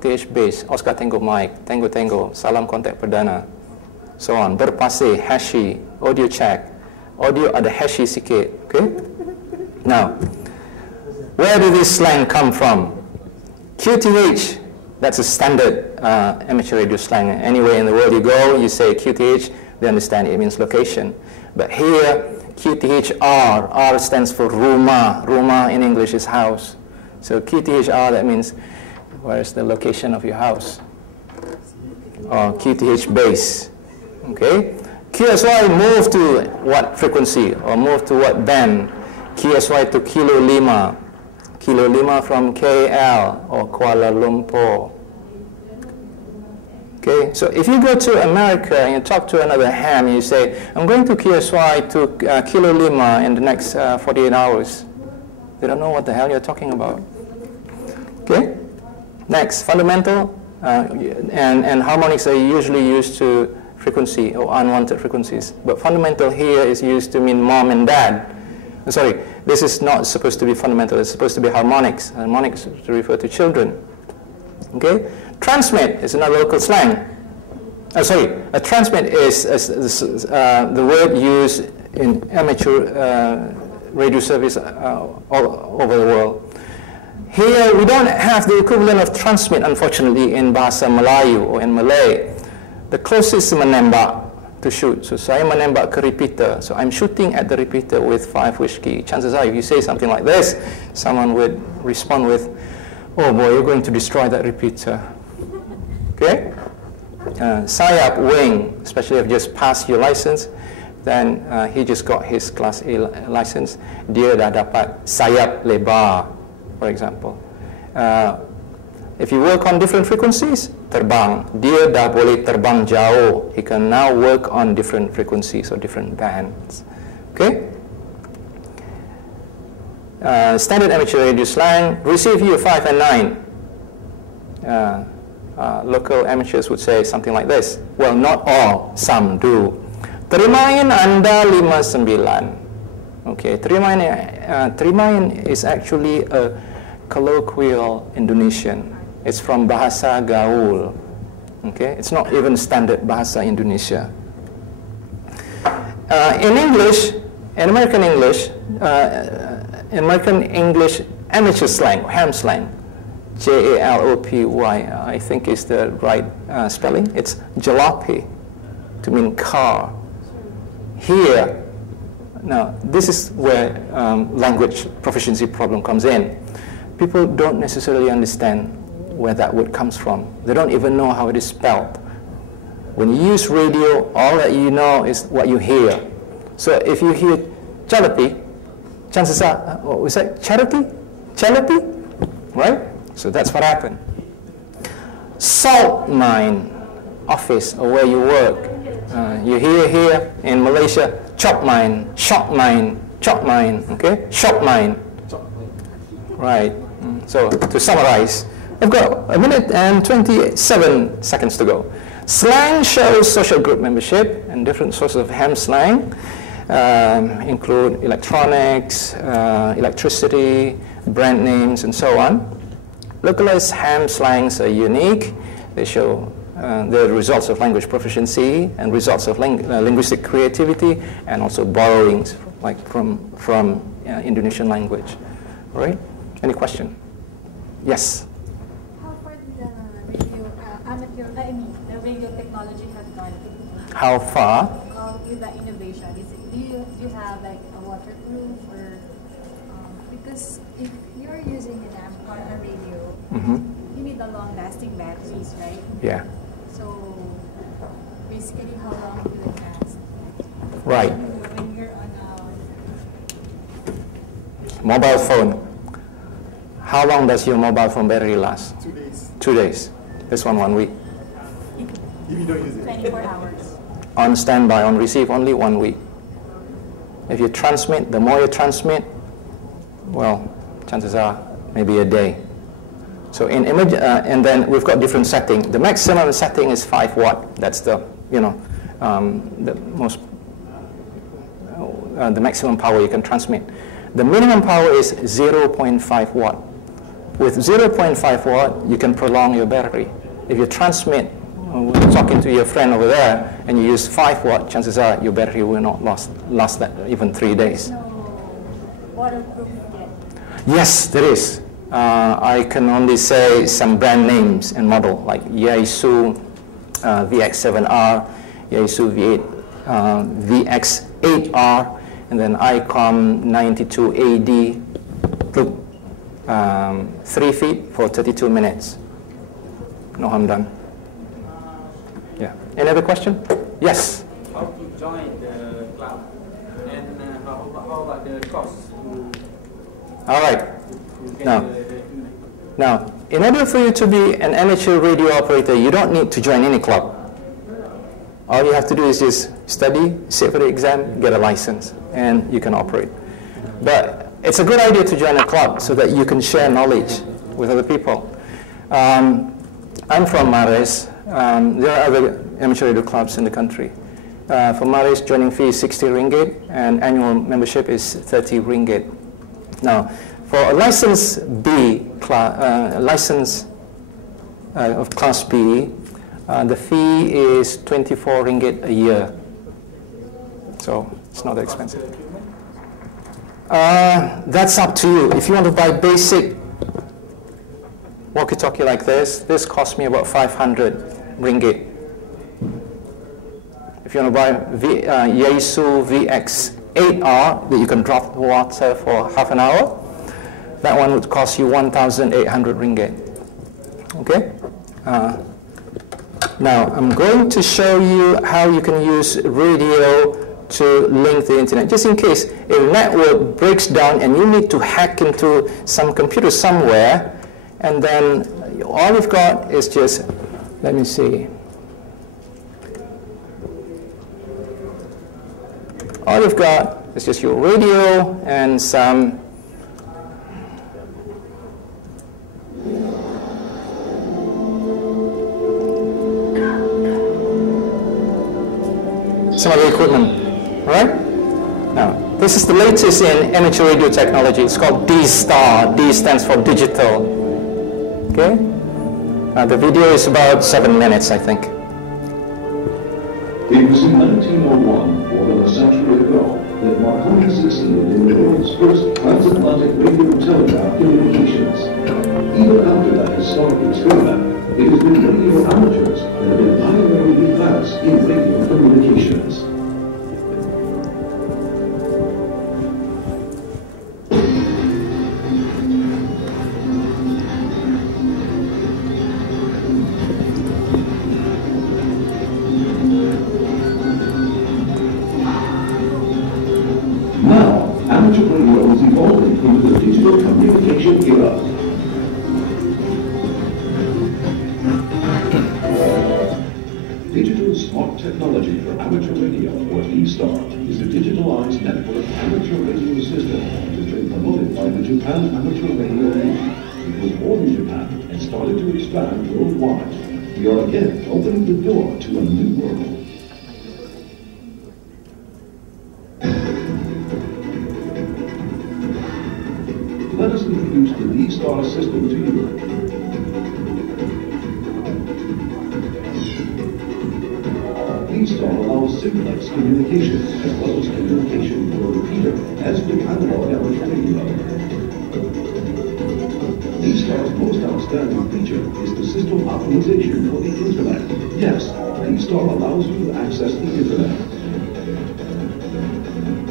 QTH base, Oscar Tango Mike, Tango Tango, Salam Kontak Perdana, so on. Berpasir, hashi, audio check. Audio ada hashi sikit, okay? Now, where did this slang come from? QTH, that's a standard amateur radio slang. Anywhere in the world you go, you say QTH, they understand it means location. But here, QTHR, R stands for rumah. Rumah in English is house. So QTHR, that means where is the location of your house? Or QTH base, okay? QSY move to what frequency or move to what band? QSY to Kilo Lima. Kilo Lima from KL or Kuala Lumpur. Okay, so if you go to America and you talk to another ham, you say, I'm going to QSY to Kilo Lima in the next 48 hours. They don't know what the hell you're talking about. Okay, next, fundamental and harmonics are usually used to frequency or unwanted frequencies. But fundamental here is used to mean mom and dad. Sorry, this is not supposed to be fundamental, it's supposed to be harmonics. Harmonics to refer to children. Okay? Transmit is another local slang. A transmit is the word used in amateur radio service all over the world. Here we don't have the equivalent of transmit, unfortunately, in Bahasa Melayu or in Malay. The closest is menembak, to shoot. So saya menembak ke repeater. So I'm shooting at the repeater with 5 whiskey. Chances are, if you say something like this, someone would respond with, oh boy, you're going to destroy that repeater. Okay? Sayap, wing, especially if you just passed your license, then he just got his Class A license. Dia dah dapat sayap lebar, for example. If you work on different frequencies, terbang. Dia dah boleh terbang jauh. He can now work on different frequencies or different bands. Okay? Standard amateur radio slang, receive you 5 and 9. Local amateurs would say something like this. Well, not all, some do. Terimain anda 59. Okay, terimain is actually a colloquial Indonesian. It's from Bahasa Gaul. Okay, it's not even standard Bahasa Indonesia. In English, in American English amateur slang, ham slang, Jalopy, I think is the right spelling. It's jalopy, to mean car. Here, now this is where language proficiency problem comes in. People don't necessarily understand where that word comes from. They don't even know how it is spelled. When you use radio, all that you know is what you hear. So if you hear jalopy, chances are, what was that, charity? Jalopy? Right? So that's what happened. Salt mine, office or where you work. You hear here in Malaysia, chop mine, okay? Shop mine. Right. So to summarize, I've got 1 minute and 27 seconds to go. Slang shows social group membership, and different sources of ham slang include electronics, electricity, brand names, and so on. Localized ham slangs are unique. They show the results of language proficiency and results of linguistic creativity, and also borrowings like from Indonesian language. All right? Any question? Yes. How far did the radio technology have gone? How far? With the innovation, do you have like a waterproof or because if you're using an amp on a radio, you need the long-lasting batteries, right? Yeah. So basically, how long will it last? Right. When you're on a mobile phone. How long does your mobile phone battery last? 2 days. 2 days. This one 1 week. If you don't use it. 24 hours. On standby, on receive, only 1 week. If you transmit, the more you transmit, well, chances are maybe a day. So in image, and then we've got different settings. The maximum setting is 5 watt. That's the, the most, the maximum power you can transmit. The minimum power is 0.5 watt. with 0.5 watt, you can prolong your battery. If you transmit, talking to your friend over there, and you use 5 watt, chances are your battery will not last that even 3 days. No waterproof yet? Yes, there is. I can only say some brand names and model, like Yaesu VX7R, Yaesu V8, VX8R, and then ICOM 92AD, 3 feet for 32 minutes. No harm done. Yeah. Any other question? Yes? How to join the club? And how about the cost? All right. Now, in order for you to be an amateur radio operator, you don't need to join any club. All you have to do is just study, sit for the exam, get a license, and you can operate. But it's a good idea to join a club so that you can share knowledge with other people. I'm from Malaysia. There are other amateur radio clubs in the country. For Malaysia, joining fee is 60 ringgit, and annual membership is 30 ringgit. Now, for a license B, license of Class B, the fee is 24 ringgit a year. So it's not that expensive. That's up to you. If you want to buy basic walkie-talkie like this cost me about 500 ringgit. If you want to buy Yaesu VX8R that you can drop the water for half an hour, that one would cost you 1,800 ringgit. Okay? Now, I'm going to show you how you can use radio to link the internet, just in case a network breaks down and you need to hack into some computer somewhere, and then all you've got is just, let me see. All you've got is just your radio and some other equipment, all right? Now, this is the latest in amateur radio technology. It's called D-Star. D stands for digital, okay? The video is about 7 minutes, I think. It was in 1901, more than a century ago, that Marconi succeeded in the world's first transatlantic radio telegraph communications. Even after that historic experiment, it has been radio amateurs that have been pioneering fast in radio communications. Now, amateur radio is evolving into the digital communication era. Digital Smart Technology for Amateur Radio, or D-Star, is a digitalized network amateur radio system that has been promoted by the Japan Amateur Radio League. It was born in Japan and started to expand worldwide. We are again opening the door to a new world. Let us introduce the D-Star system to you. D-Star allows simplex communication as well as communication through a repeater, as do analog amateur radio. D-Star's most outstanding feature is the system optimization for the internet. Yes, D-Star allows you to access the internet.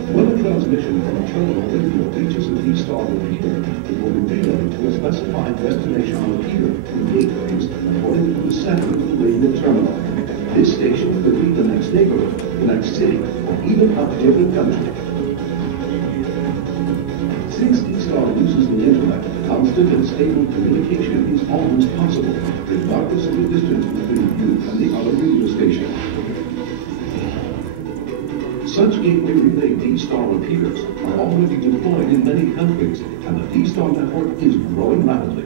When a transmission from a terminal radio reaches a D-Star repeater, it will be relayed to a specified destination repeater in gateways according to the setting of the radio terminal. This station could be the next neighborhood, the next city, or even a different country. Since D-Star uses the internet, constant and stable communication is always possible, regardless of the distance between you and the other radio station. Such gateway relay D-Star repeaters are already deployed in many countries, and the D-Star network is growing rapidly.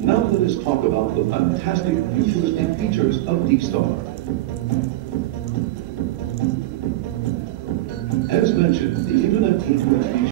Now let us talk about the fantastic futuristic features of D-Star. As mentioned, the Internet implementation